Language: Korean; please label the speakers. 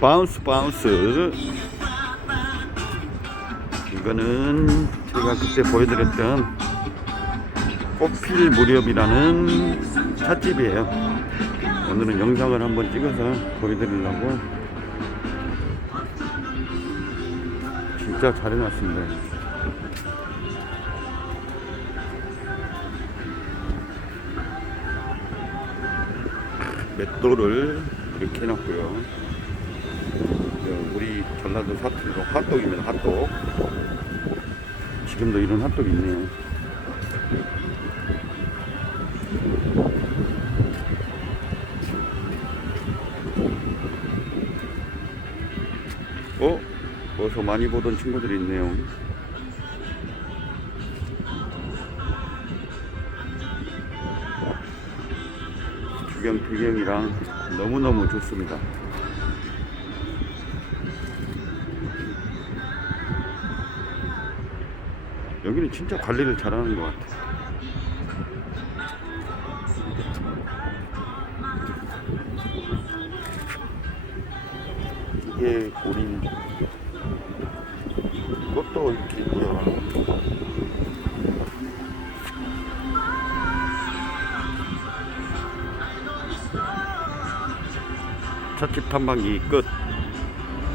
Speaker 1: 바운스 바운스. 이거는 제가 그때 보여드렸던 꽃필 무렵이라는 찻집이에요. 오늘은 영상을 한번 찍어서 보여드리려고 진짜 잘 해놨습니다. 맷돌을 이렇게 해놨고요. 저 우리 전라도 사투리로 핫도그면 핫도그. 지금도 이런 핫도그 있네요. 어? 어서 많이 보던 친구들이 있네요. 주경 배경이랑 너무너무 좋습니다 여기는 진짜 관리를 잘하는 것 같아요 이게 우리 꽃도 이렇게 있고요. 찻집 탐방기 끝